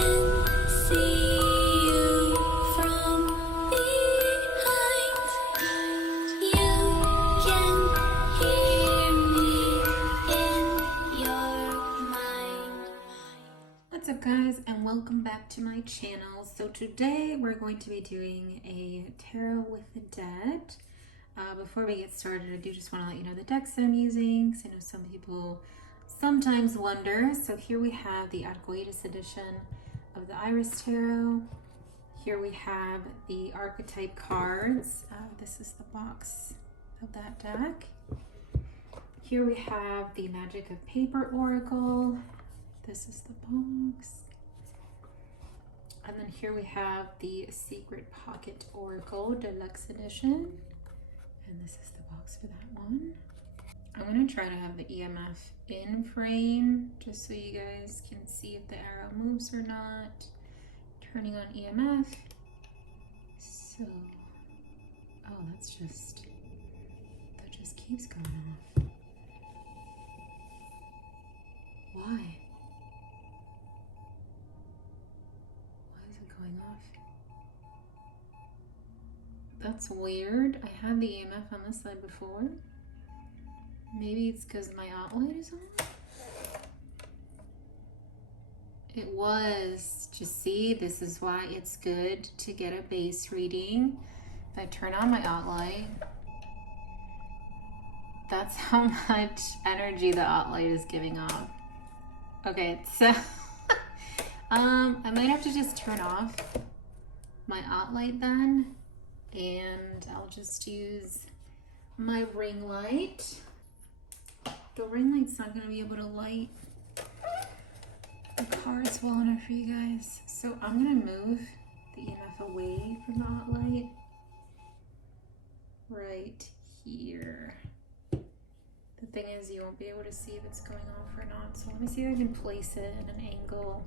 can see you from behind. You can hear me in your mind. What's up, guys, and welcome back to my channel. So today we're going to be doing a tarot with the dead. Before we get started, I do just want to let you know the decks that I'm using, because I know some people sometimes wonder. So here we have the Arcoiris edition of the Iris Tarot. Here we have the archetype cards. This is the box of that deck. Here we have the Magic of Paper Oracle. This is the box. And then here we have the Secret Pocket Oracle Deluxe Edition. And this is the box for that one. I'm going to try to have the EMF in frame just so you guys can see if the arrow moves or not. Turning on EMF. So, oh, that just keeps going off. Why? Going off. That's weird. I had the EMF on this side before. Maybe it's because my outlight is on. It was. Just see, this is why it's good to get a base reading. If I turn on my outlight, that's how much energy the outlight is giving off. Okay, so I might have to just turn off my outlight then, and I'll just use my ring light. The ring light's not going to be able to light the cards well enough for you guys. So I'm going to move the EMF away from the outlight right here. The thing is, you won't be able to see if it's going off or not. So let me see if I can place it in an angle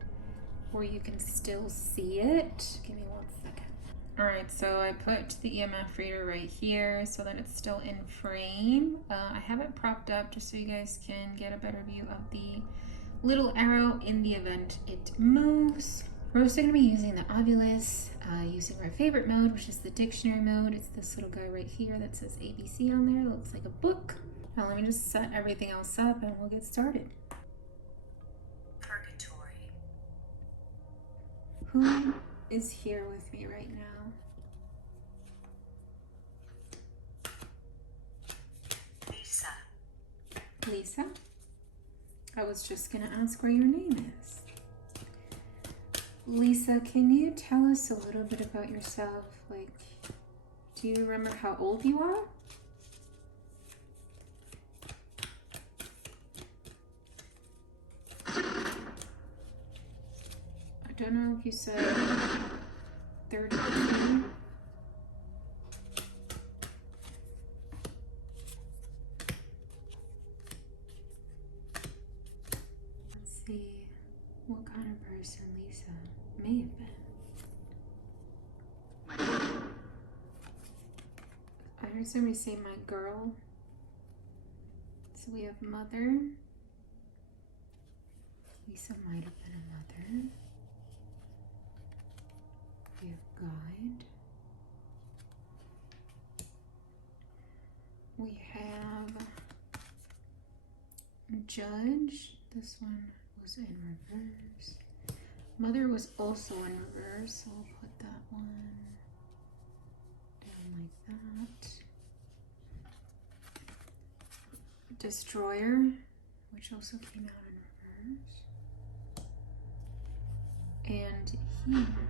where you can still see it. Give me 1 second. All right, so I put the EMF reader right here so that it's still in frame. I have it propped up just so you guys can get a better view of the little arrow in the event it moves. We're also going to be using the Ovilus, using our favorite mode, which is the dictionary mode. It's this little guy right here that says ABC on there. It looks like a book. Now let me just set everything else up and we'll get started. Who is here with me right now? Lisa. Lisa? I was just gonna ask where your name is. Lisa, can you tell us a little bit about yourself? Like, do you remember how old you are? I don't know if you said 32. Let's see what kind of person Lisa may have been. I heard somebody say my girl. So we have mother. Lisa might have been a mother. We have guide. We have judge. This one was in reverse. Mother was also in reverse, so I'll put that one down like that. Destroyer, which also came out in reverse. And here.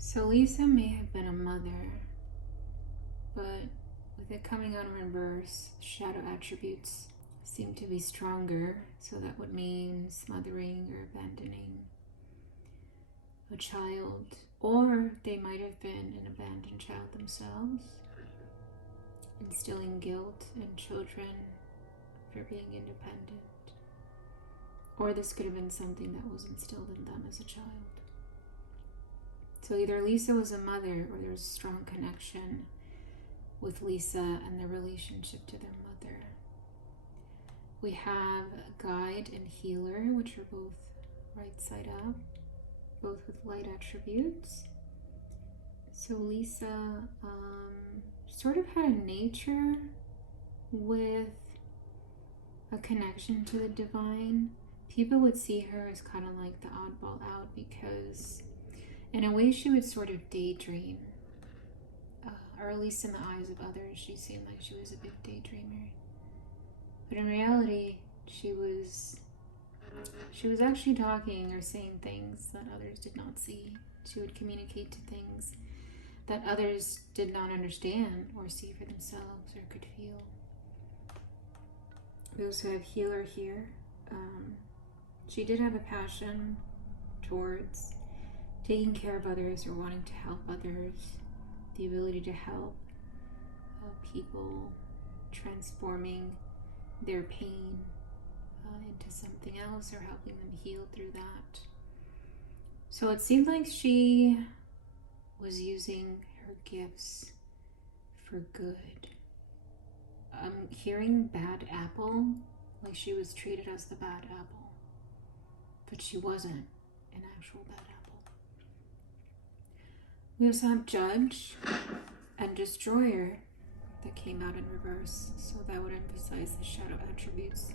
So Lisa may have been a mother, but with it coming out in reverse, shadow attributes seem to be stronger, so that would mean smothering or abandoning a child, or they might have been an abandoned child themselves, instilling guilt in children for being independent. Or this could have been something that was instilled in them as a child. So either Lisa was a mother or there was a strong connection with Lisa and their relationship to their mother. We have Guide and Healer, which are both right side up, both with light attributes. So Lisa sort of had a nature with a connection to the divine. People would see her as kind of like the oddball out because in a way she would sort of daydream, or at least in the eyes of others she seemed like she was a big daydreamer. But in reality she was actually talking or saying things that others did not see. She would communicate to things that others did not understand or see for themselves or could feel. We also have Healer here. She did have a passion towards taking care of others or wanting to help others, the ability to help people, transforming their pain into something else or helping them heal through that. So it seemed like she was using her gifts for good. I'm hearing bad apple, like she was treated as the bad apple, but she wasn't an actual bad apple. We also have Judge and Destroyer that came out in reverse, so that would emphasize the shadow attributes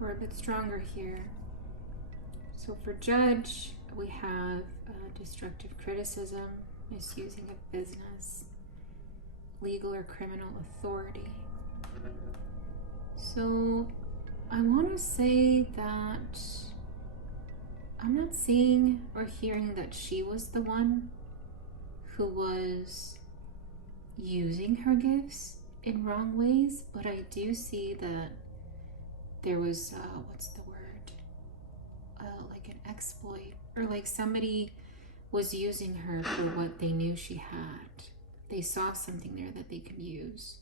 were a bit stronger here. So for Judge, we have destructive criticism, misusing of business, legal or criminal authority. So I want to say that I'm not seeing or hearing that she was the one who was using her gifts in wrong ways, but I do see that there was, what's the word? Like an exploit, or like somebody was using her for what they knew she had. They saw something there that they could use.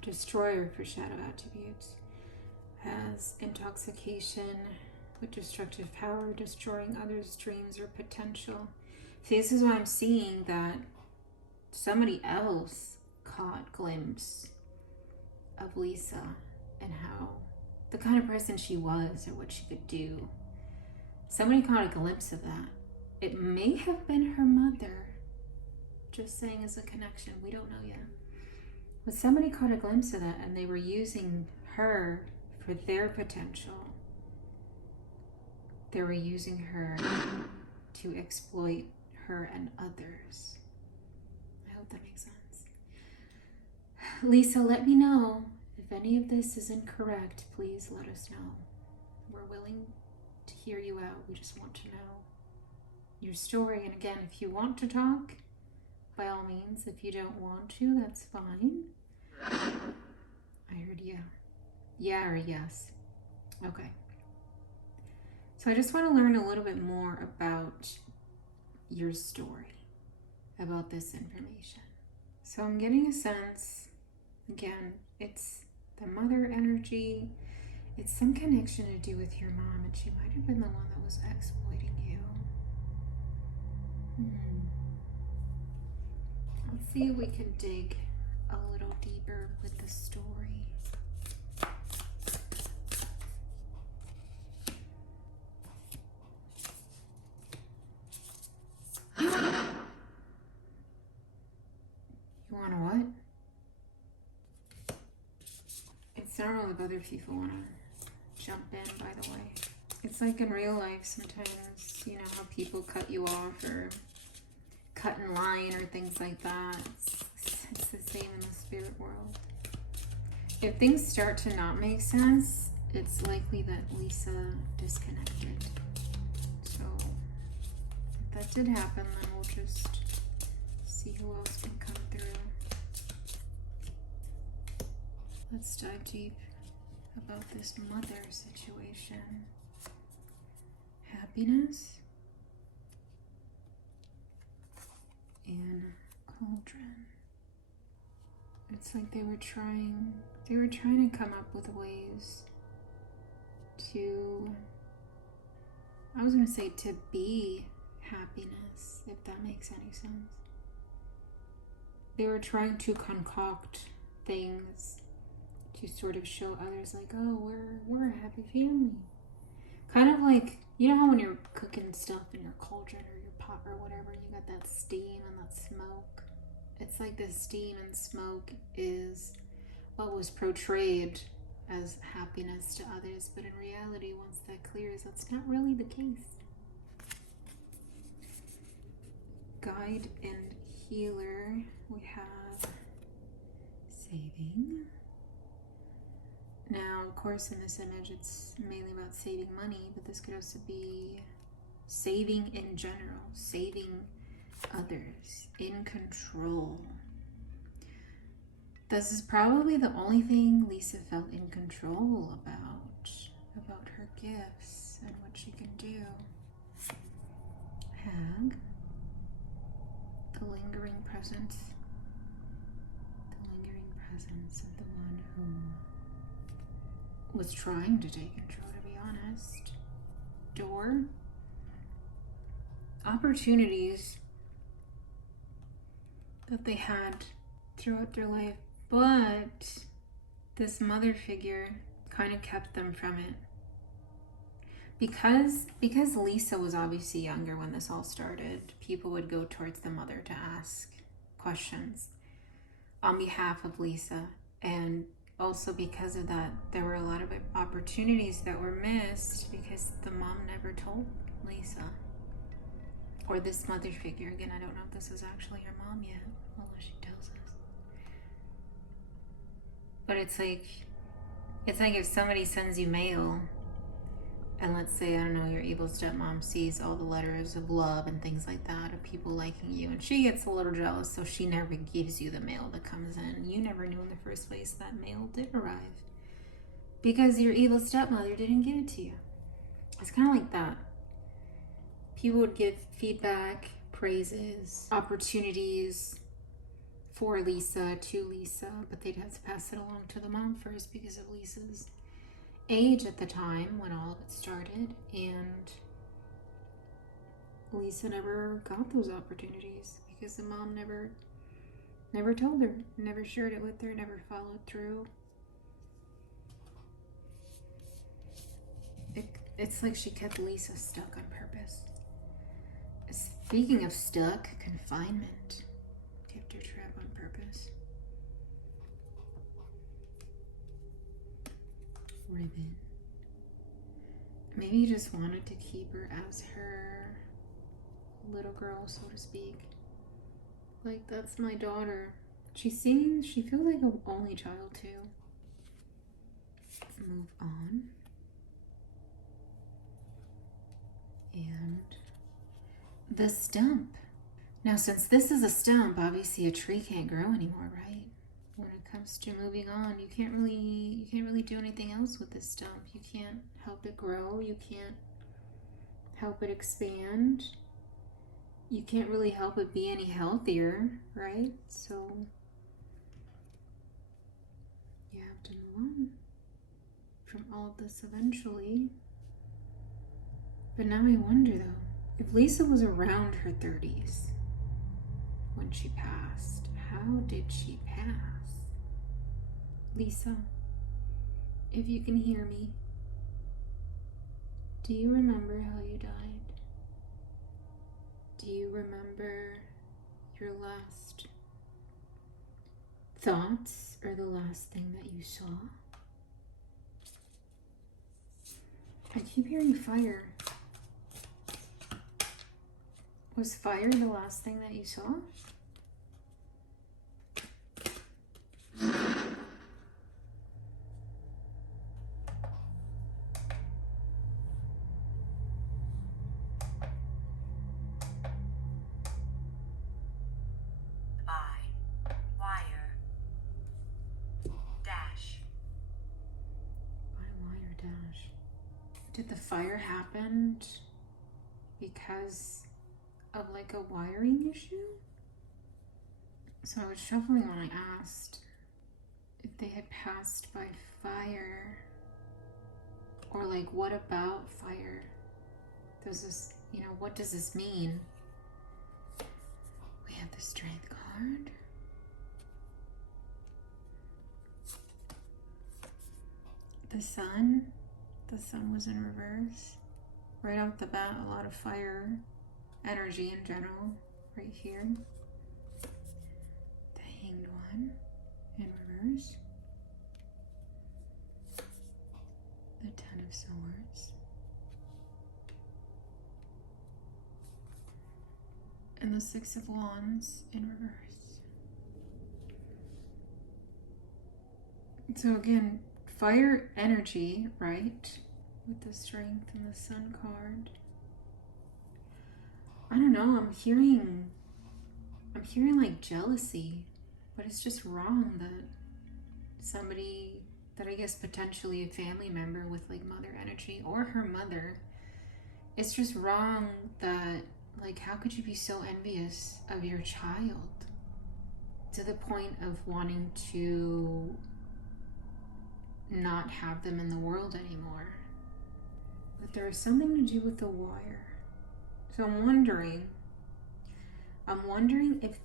Destroyer for shadow attributes has intoxication with destructive power, destroying others' dreams or potential. See, this is why I'm seeing that somebody else caught glimpse of Lisa and how the kind of person she was or what she could do. Somebody caught a glimpse of that. It may have been her mother, just saying as a connection, we don't know yet. But somebody caught a glimpse of that and they were using her for their potential. They were using her to exploit her and others. I hope that makes sense. Lisa, let me know if any of this is incorrect. Please let us know. We're willing to hear you out. We just want to know your story. And again, if you want to talk, by all means. If you don't want to, that's fine. I heard yeah. Yeah or yes. Okay. So I just want to learn a little bit more about your story, about this information. So I'm getting a sense, again, it's the mother energy. It's some connection to do with your mom, and she might have been the one that was exploiting you. Let's see if we can dig a little deeper with the story. You want to what? It's normal if other people want to jump in, by the way. It's like in real life sometimes, you know how people cut you off or cut in line or things like that. It's the same in the spirit world. If things start to not make sense, it's likely that Lisa disconnected. So if that did happen, then we'll just see who else can come through. Let's dive deep about this mother situation. Happiness and cauldron. It's like they were trying to come up with ways to, I was going to say to be happiness, if that makes any sense. they were trying to concoct things to sort of show others like, oh, we're a happy family. Kind of like, you know how when you're cooking stuff in your cauldron or your pot or whatever, you got that steam and that smoke. It's like the steam and smoke is what was portrayed as happiness to others, but in reality, once that clears, that's not really the case. Guide and healer, we have saving. Now, of course, in this image, it's mainly about saving money, but this could also be saving in general, saving others, in control. This is probably the only thing Lisa felt in control about her gifts and what she can do. Hag, the lingering presence of the one who was trying to take control, to be honest. Door, opportunities that they had throughout their life, but this mother figure kind of kept them from it. Because Lisa was obviously younger when this all started, people would go towards the mother to ask questions on behalf of Lisa. And also because of that, there were a lot of opportunities that were missed because the mom never told Lisa. Or this mother figure. Again, I don't know if this is actually her mom yet, unless she tells us. But it's like if somebody sends you mail, and let's say, I don't know, your evil stepmom sees all the letters of love and things like that of people liking you, and she gets a little jealous, so she never gives you the mail that comes in. You never knew in the first place that mail did arrive because your evil stepmother didn't give it to you. It's kind of like that. People would give feedback, praises, opportunities for Lisa, to Lisa, but they'd have to pass it along to the mom first because of Lisa's age at the time when all of it started, and Lisa never got those opportunities because the mom never told her, never shared it with her, never followed through. It's like she kept Lisa stuck on purpose. Speaking of stuck, confinement. Kept her trapped on purpose. Ribbon. Maybe you just wanted to keep her as her little girl, so to speak. Like, that's my daughter. She feels like an only child too. Move on. And the stump. Now, since this is a stump, obviously a tree can't grow anymore, right? When it comes to moving on, you can't really do anything else with this stump. You can't help it grow. You can't help it expand. You can't really help it be any healthier, right? So you have to move on from all of this eventually. But now I wonder though, if Lisa was around her 30s when she passed, how did she pass? Lisa, if you can hear me, do you remember how you died? Do you remember your last thoughts or the last thing that you saw? I keep hearing fire. Was fire the last thing that you saw? Did the fire happen because of like a wiring issue? So I was shuffling when I asked if they had passed by fire, or like, what about fire? Does this, what does this mean? We have the strength card. The sun was in reverse. Right off the bat, a lot of fire energy in general, right here. The Hanged One in reverse. The Ten of Swords. And the Six of Wands in reverse. So again, fire energy, right? With the Strength and the Sun card. I don't know, I'm hearing like jealousy, but it's just wrong that somebody that I guess potentially a family member with like mother energy or her mother, it's just wrong that, like, how could you be so envious of your child to the point of wanting to not have them in the world anymore? But there is something to do with the wire. So I'm wondering if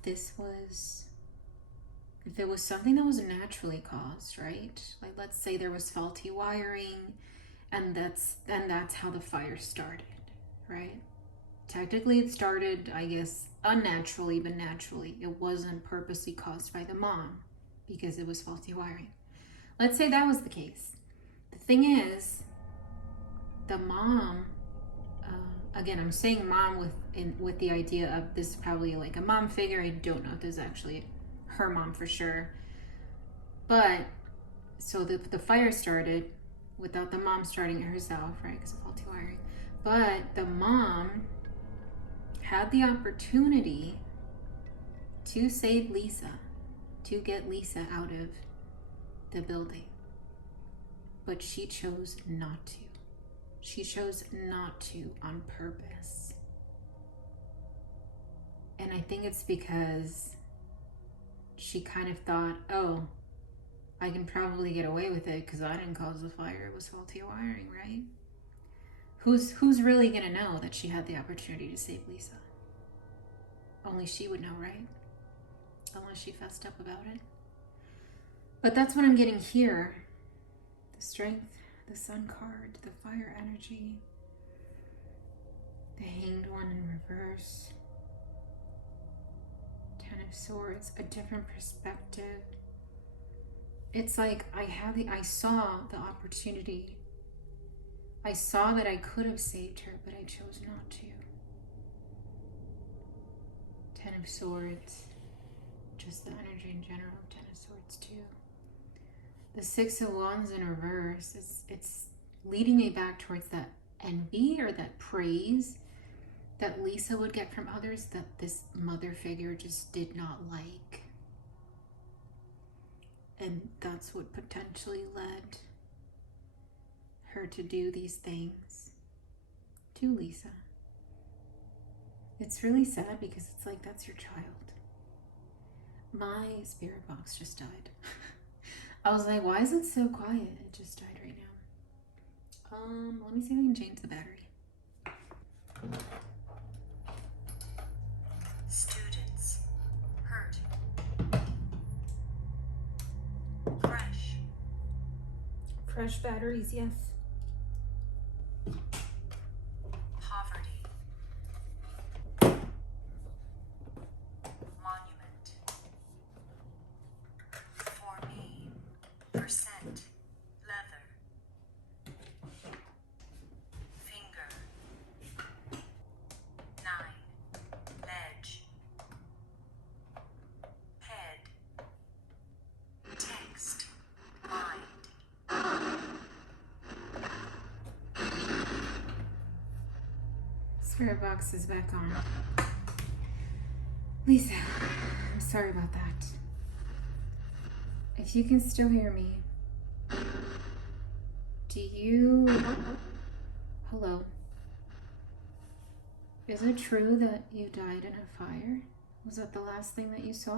it was something that was naturally caused, right? Like, let's say there was faulty wiring and that's how the fire started, right? Technically it started, I guess, unnaturally, but naturally. It wasn't purposely caused by the mom because it was faulty wiring. Let's say that was the case. The thing is, the mom, again, I'm saying mom with the idea of this probably like a mom figure. I don't know if this is actually her mom for sure. But, so the fire started without the mom starting it herself, right? Because of faulty wiring. But the mom had the opportunity to save Lisa, to get Lisa out of the building. But she chose not to. She chose not to on purpose. And I think it's because she kind of thought, oh, I can probably get away with it because I didn't cause the fire. It was faulty wiring, right? Who's really gonna know that she had the opportunity to save Lisa? Only she would know, right? Unless she fessed up about it. But that's what I'm getting here. The Strength, the Sun card, the fire energy, the Hanged One in reverse, Ten of Swords, a different perspective. It's like I saw the opportunity. I saw that I could have saved her, but I chose not to. Ten of Swords, just the energy in general of Ten of Swords too. The Six of Wands in reverse, it's leading me back towards that envy or that praise that Lisa would get from others that this mother figure just did not like. And that's what potentially led her to do these things to Lisa. It's really sad because it's like, that's your child. My spirit box just died. I was like, why is it so quiet? It just died right now. Let me see if I can change the battery. Students, hurt. Fresh batteries, yes. Poverty. Monument. For me. Percent. Leather. Finger. 9. Ledge. Head. Text. Mind. Spirit box is back on. Lisa, I'm sorry about that. If you can still hear me, do you... Hello? Is it true that you died in a fire? Was that the last thing that you saw?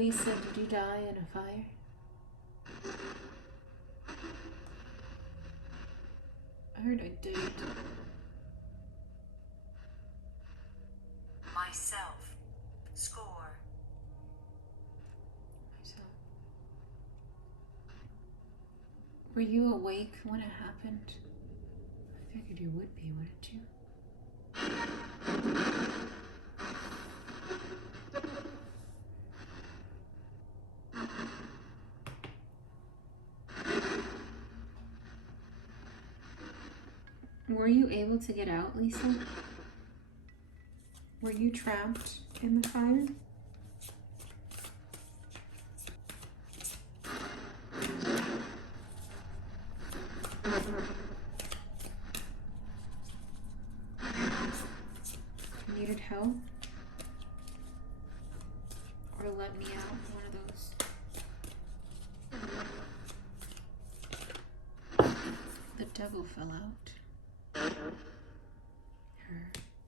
Lisa, did you die in a fire? I heard I did. Myself. Score. Myself. Were you awake when it happened? I figured you would be, wouldn't you? Were you able to get out, Lisa? Were you trapped in the fire? Needed help? Or let me out, one of those. The devil fell out. Her.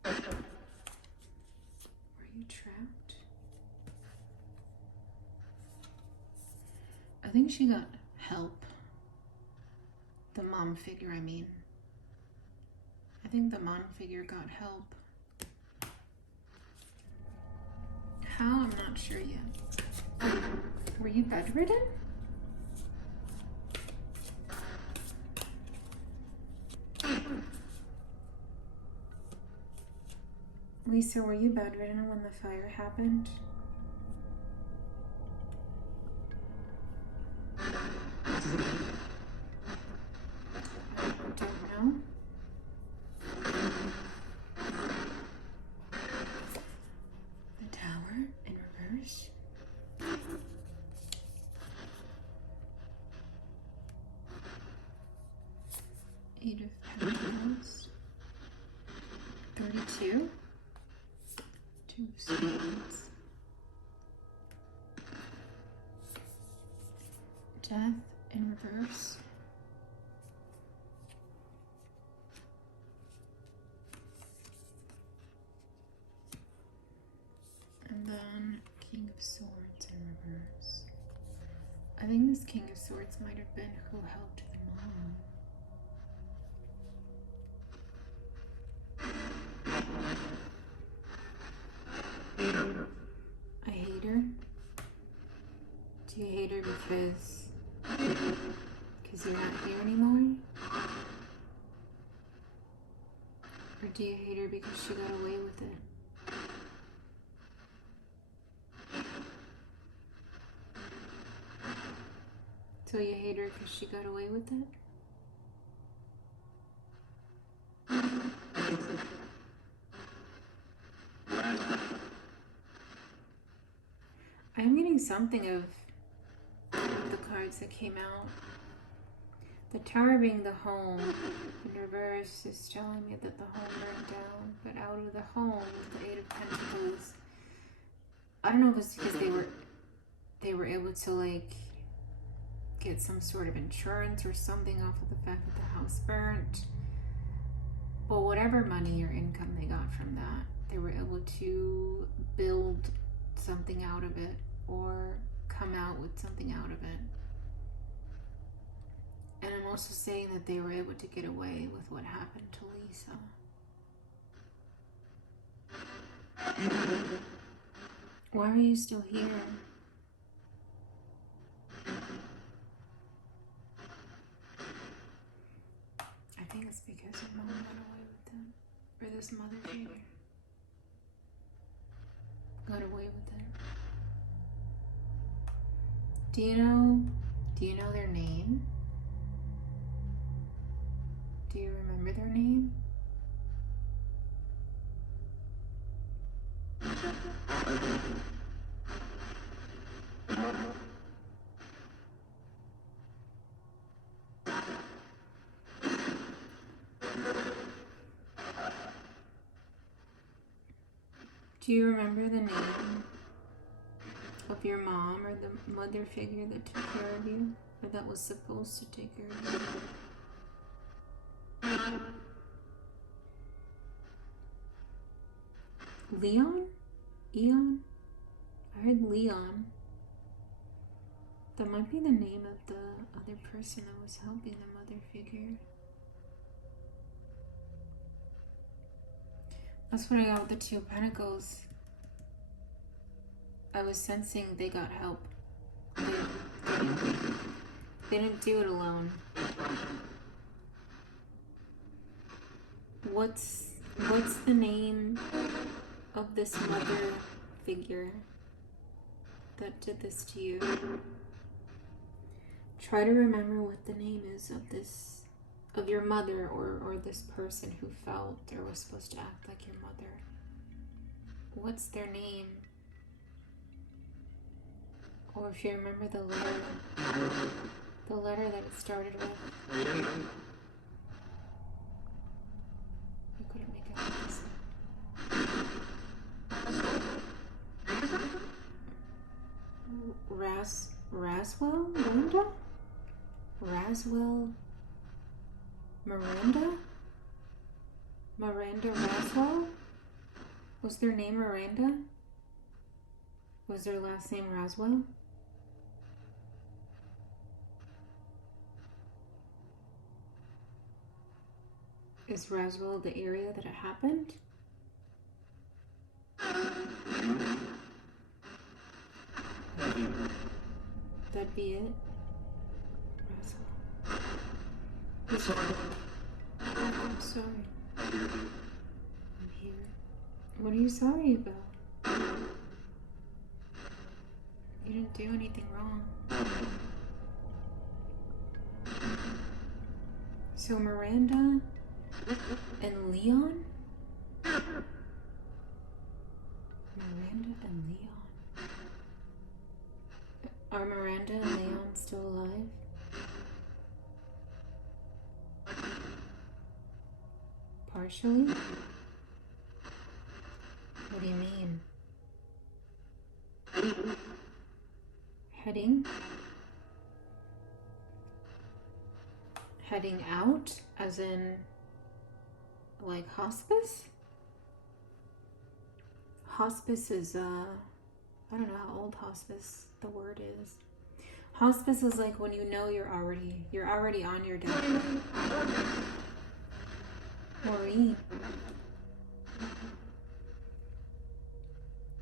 Were you trapped? I think she got help. The mom figure, I mean. I think the mom figure got help. How? I'm not sure yet. Were you bedridden? Lisa, were you bedridden when the fire happened? I don't know. The tower in reverse. 8 of Pentacles. 32. 2 of Spades. Death in reverse. And then King of Swords in reverse. I think this King of Swords might have been who helped the mom. I hate her. Do you hate her because you're not here anymore? Or do you hate her because she got away with it? So you hate her because she got away with it? I'm getting something of the cards that came out. The Tower being the home in reverse is telling me that the home burned down, but out of the home with the 8 of Pentacles, I don't know if it's because they were able to like get some sort of insurance or something off of the fact that the house burnt. But whatever money or income they got from that, they were able to build something out of it or come out with something out of it. And I'm also saying that they were able to get away with what happened to Lisa. Why are you still here? I think it's because your mom got away with them. Or this mother figure got away with it. Do you know their name? Do you remember their name? Do you remember the name of your mom or the mother figure that took care of you? Or that was supposed to take care of you? Leon? Eon? I heard Leon. That might be the name of the other person that was helping the mother figure. That's what I got with the Two of Pentacles. I was sensing they got help. They didn't do it alone. What's the name of this mother figure that did this to you? Try to remember what the name is of your mother or this person who felt or was supposed to act like your mother. What's their name? Or if you remember the letter that it started with. I couldn't make out what it said. Raswell? Miranda? Raswell? Miranda? Miranda Raswell? Was their name Miranda? Was their last name Raswell? Is Raswell the area that it happened? That'd be it. Raswell. I'm sorry. I'm here. What are you sorry about? You didn't do anything wrong. So Miranda and Leon? Miranda and Leon. Are Miranda and Leon still alive? Partially? What do you mean? Heading out? As in, like hospice? Hospice is, I don't know how old hospice the word is. Hospice is like when you know you're already on your deathbed.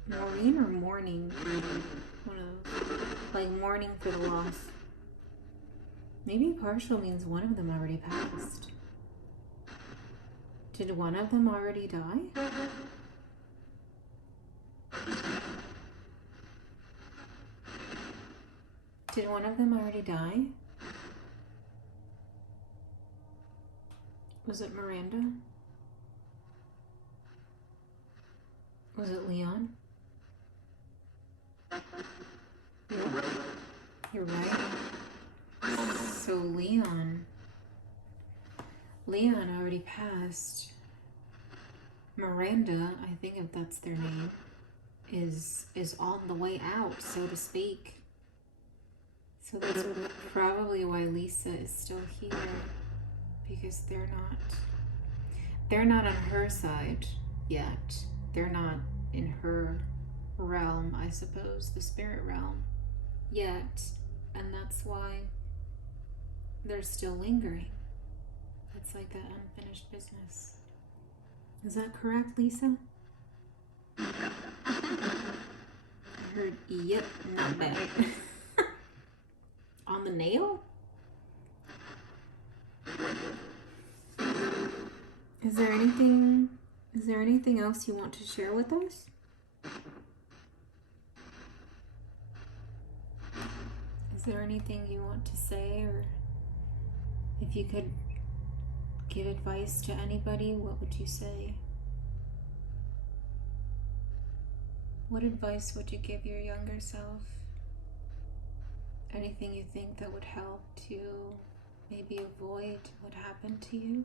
Maureen or mourning? One of those. Like mourning for the loss. Maybe partial means one of them already passed. Did one of them already die? Did one of them already die? Was it Miranda? Was it Leon? You're right. So Leon already passed. Miranda, I think if that's their name, is on the way out, so to speak. So that's probably why Lisa is still here, because they're not on her side yet. They're not in her realm, I suppose, the spirit realm yet, and that's why they're still lingering. It's like that unfinished business. Is that correct, Lisa? I heard, yep, not bad. On the nail? Is there anything else you want to share with us? Is there anything you want to say, or if you could give advice to anybody, what would you say? What advice would you give your younger self? Anything you think that would help to maybe avoid what happened to you?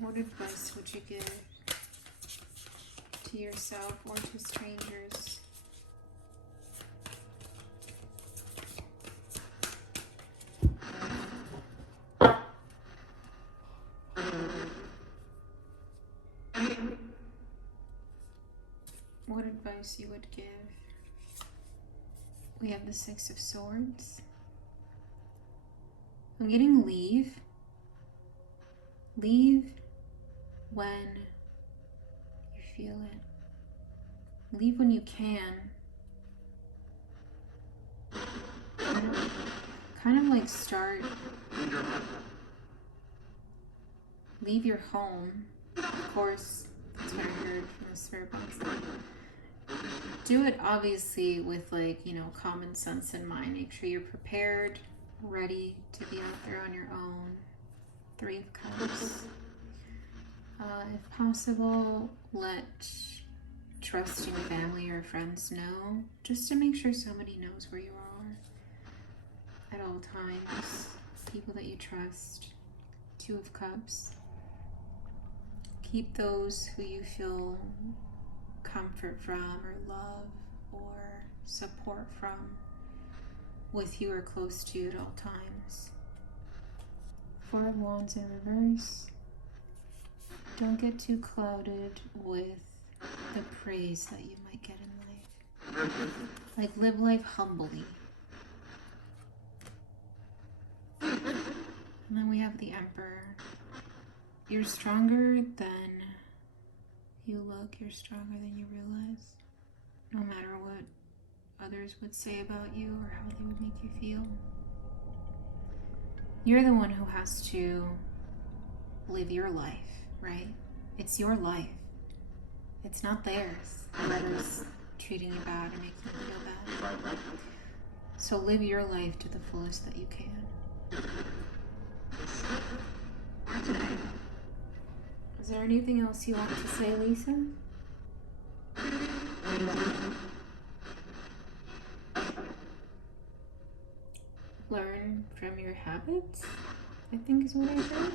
What advice would you give to yourself or to strangers? What advice you would give We have the Six of Swords. I'm getting leave. Leave when you feel it. Leave when you can. Kind of like start. Leave your home. Of course, that's what I heard from the spirit box. Do it obviously with, like, you know, common sense in mind. Make sure you're prepared, ready to be out there on your own. Three of Cups. If possible, let trusting family or friends know, just to make sure somebody knows where you are at all times. People that you trust. Two of Cups. Keep those who you feel comfort from or love or support from with you or close to you at all times. Four of Wands in reverse. Don't get too clouded with the praise that you might get in life. Like, live life humbly. And then we have the Emperor. You're stronger than you look. You're stronger than you realize. No matter what others would say about you or how they would make you feel. You're the one who has to live your life, right? It's your life. It's not theirs. Others treating you bad or making you feel bad. So live your life to the fullest that you can. Is there anything else you want to say, Lisa? Learn from your habits, I think is what I heard.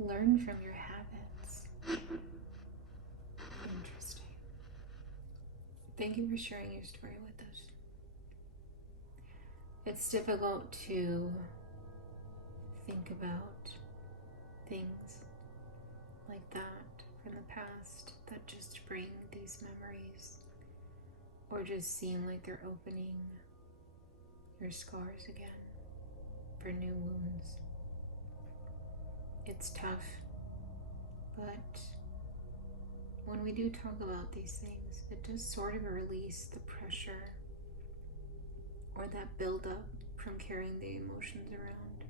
Learn from your habits. Interesting. Thank you for sharing your story with us. It's difficult to think about things like that from the past that just bring these memories, or just seem like they're opening your scars again for new wounds. It's tough, but when we do talk about these things, it does sort of release the pressure or that buildup from carrying the emotions around.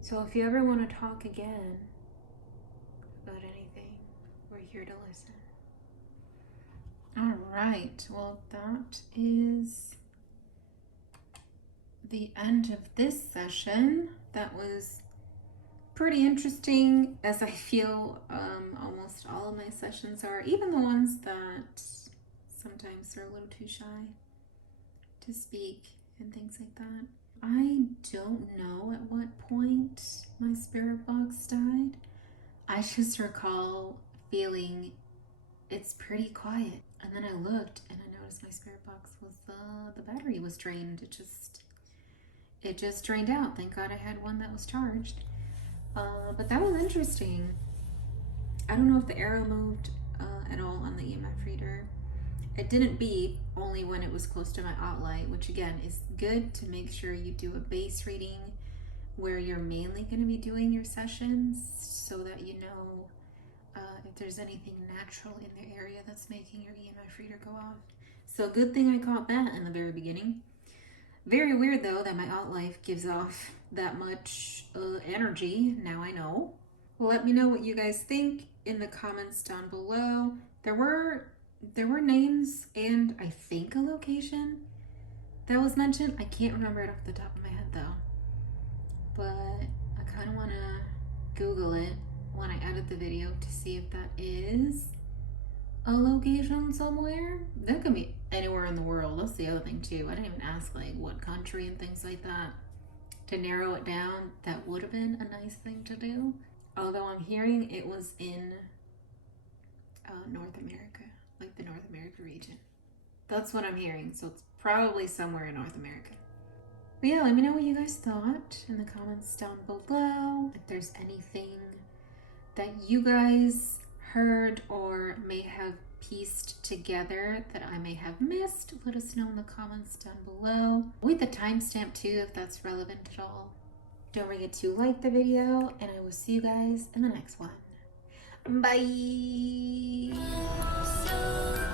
So if you ever want to talk again about anything, we're here to listen. All right, well, that is the end of this session. That was pretty interesting, as I feel almost all of my sessions are, even the ones that sometimes are a little too shy to speak and things like that. I don't know at what point my spirit box died. I just recall feeling it's pretty quiet, and then I looked and I noticed my spirit box was the battery was drained. It just drained out. Thank God I had one that was charged. But that was interesting. I don't know if the arrow moved at all on the EMF reader. It didn't beep, only when it was close to my outlight, which again is good to make sure you do a base reading where you're mainly going to be doing your sessions, so that you know if there's anything natural in the area that's making your EMF reader go off. So good thing I caught that in the very beginning. Very weird though that my outlight gives off that much energy. Now I know. Let me know what you guys think in the comments down below. There were names and I think a location that was mentioned. I can't remember it off the top of my head though, but I kind of want to Google it when I edit the video to see if that is a location somewhere. That could be anywhere in the world. That's the other thing too. I didn't even ask like what country and things like that to narrow it down. That would have been a nice thing to do. Although I'm hearing it was in North America, like the North America region. That's what I'm hearing. So it's probably somewhere in North America. But yeah, let me know what you guys thought in the comments down below. If there's anything that you guys heard or or may have pieced together that I may have missed, let us know in the comments down below, with the timestamp too, if that's relevant at all. Don't forget to like the video, and I will see you guys in the next one. Bye! So